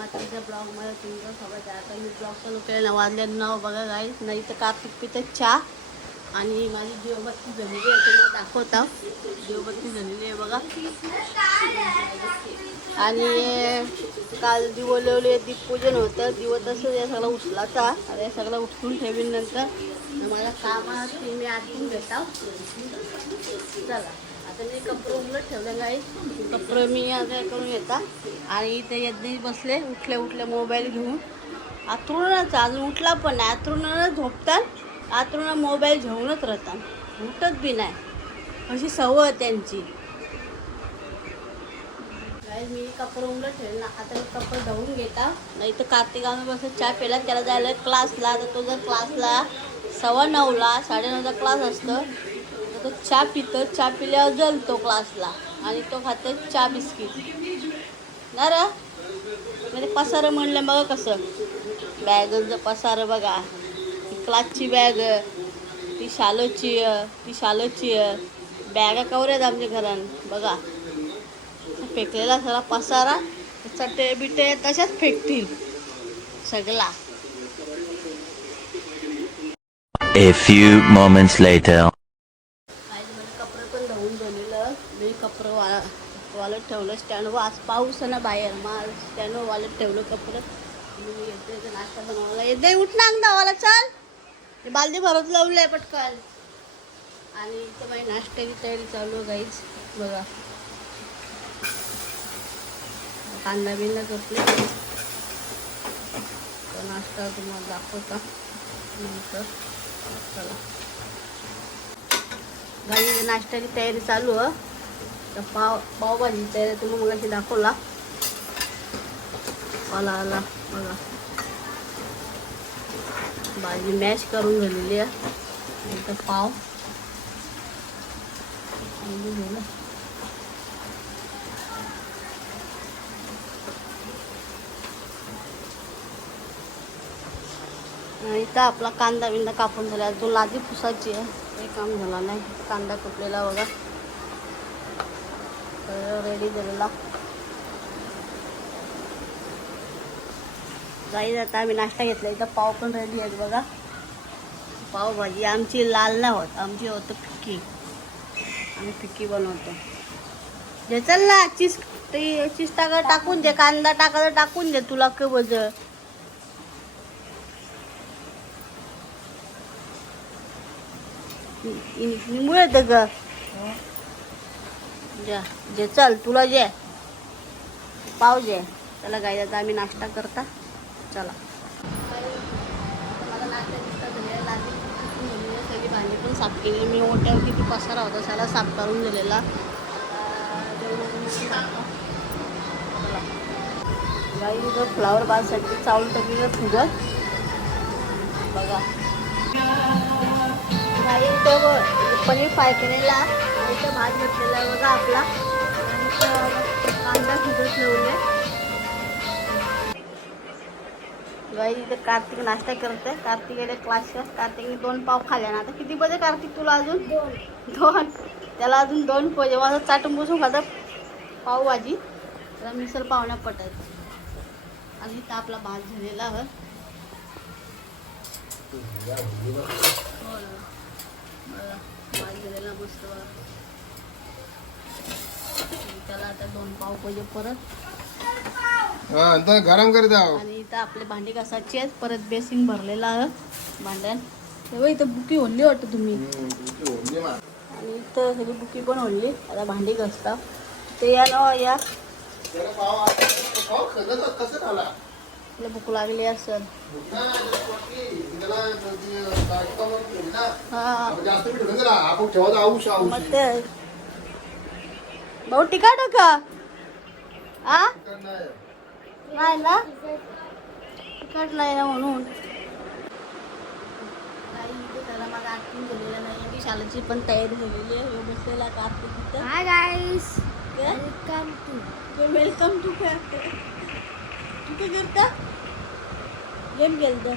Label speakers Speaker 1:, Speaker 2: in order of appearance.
Speaker 1: मातीच्या ब्लॉगमध्ये तुमचं सगळं आहे आता मी ब्लॉग चालू केलं नऊ वाजले नऊ बघा जाईल नाही तर कार्तिक पितं चहा आणि माझी देवबत्ती झालेली आहे ते तुम्हाला दाखवता देवबत्ती झालेली आहे बघा आणि काल दिवो लावले दीपपूजन होतं दिवो तसंच या सगळा उचलाचा आता या सगळा उचलून ठेवीन नंतर मला कामात मी आतून भेटाव चला। आता मी कपडे उघडत ठेवलेलं आहे कपडे मी आता करून येतात. आणि इथे यज्ञ बसले उठले उठले मोबाईल घेऊन. आतरूनच अजून उठला पण नाही. आतरूनच झोपतात. आतरून मोबाईल घेऊनच राहतात. उठत बी नाही. अशी सवय त्यांची. मी कपडे ठेवेल ना आता कपडे धुवून घेता. नाही तर कार्तिकानं बस चहा प्यायला. त्याला जायला क्लासला तर तो जर क्लासला सव्वा नऊला साडेनऊचा क्लास असतो. तो चहा पितो चहा पिल्यावर जलतो क्लासला. आणि तो खातो चहा बिस्किट. ना रे? म्हणजे पसारं म्हणलं बघा कसं. बॅगचं पसारं बघा. क्लासची बॅग ती शालोची ती शालोची बॅगा कवऱ्यात आमच्या घरान. बघा. फेकलेला सगळा पसारा चटे बिटे तशाच फेकतील. सगळा.
Speaker 2: A few moments later.
Speaker 1: आज मला कपडे पण धुवून झालेलं मी कपडे वा वॉलेट ठेवलं स्टँडवर आज पाऊस आहे ना बाहेर मग स्टँडवर वॉलेट ठेवलं कपडं. मी येते नाश्ता बनवायला येते. उठ ना धावाला चल. ते बालदी भरत लावलंय पटकन. आणि इथं माझी नाश्त्याची तयारी चालू आहे गाईच बघा. कांदा बिंदा करते. तो नाश्ता तुम्हाला दाखवता. नंतर चला. गाई नाश्त्याची तयारी चालू आहे. तर पाव पावभाजी तयारी तुम्ही मग दाखवला आला आला बघा भाजी मॅश करून झालेली आहे इथं पाव आणि झालं. इथं आपला कांदा बिंदा कापून झाला अजून लादी पुसायची आहे ते काम झाला नाही कांदा कुटलेला बघा रेडी झालेला. जाईल आता आम्ही नाश्ता घेतला. इथं पाव पण रेडी आहेत बघा. पावभाजी आमची लाल नाही होत. आमची होतं फिक्की. आम्ही फिक्की बनवतो. जे चल ना चीज ते चीज टाका टाकून दे. कांदा टाकायला टाकून दे तुला क बज येतं ग. जा जे चल तुला जे. पाव जे. त्याला गाई आता आम्ही नाश्ता करता. चला. मला नाश्ता सगळी भांडी पण साफ केली. मी ओट्यावर किती पसारा होता सगळा साफ करून दिलेला. गाई इथं फ्लावर बाजसाठी चावल टाकलेलं फुगत बघा. गाई तो पनीर फ्राय केलेला. इथं भात घेतलेला आहे बघा आपला. कांदा शिजत ठेवले गाई इथे कार्तिक नाश्ता करते कार्तिक गेले क्लासवर कार्तिकने दोन पाव खाल्ले ना. आता किती पाहिजे कार्तिक तुला अजून? दोन. त्याला अजून दोन पाहिजे माझं चाटून बसून खातं पावभाजी. त्याला मिसळ पावण्या पटायचं. आणि इथं आपला भात झालेला आहे. हो भात झालेला मस्त. पाव पाहिजे परत.
Speaker 3: हा आता गरम
Speaker 1: आणि इथं आपले भांडी घासायचे आहेत. परत बेसिंग भरलेला आहे भांड्यान तेव्हा इथं बुकी ओढली वाटतं तुम्ही. आणि इथं सगळी बुकी पण ओढली. आता भांडी घासता. ते या ना या. भूक लागली असेल. भाऊ तिखट का आ? ना तिखट नाही ना म्हणून त्याला माझा आठवण झालेला नाही शाळेची पण तयारी झालेली आहे. ह्यो बसलेला का तिथं?
Speaker 4: Guys,
Speaker 1: काय?
Speaker 4: welcome to.
Speaker 1: वेलकम टू काय? तू काय करता? गेम खेळतो.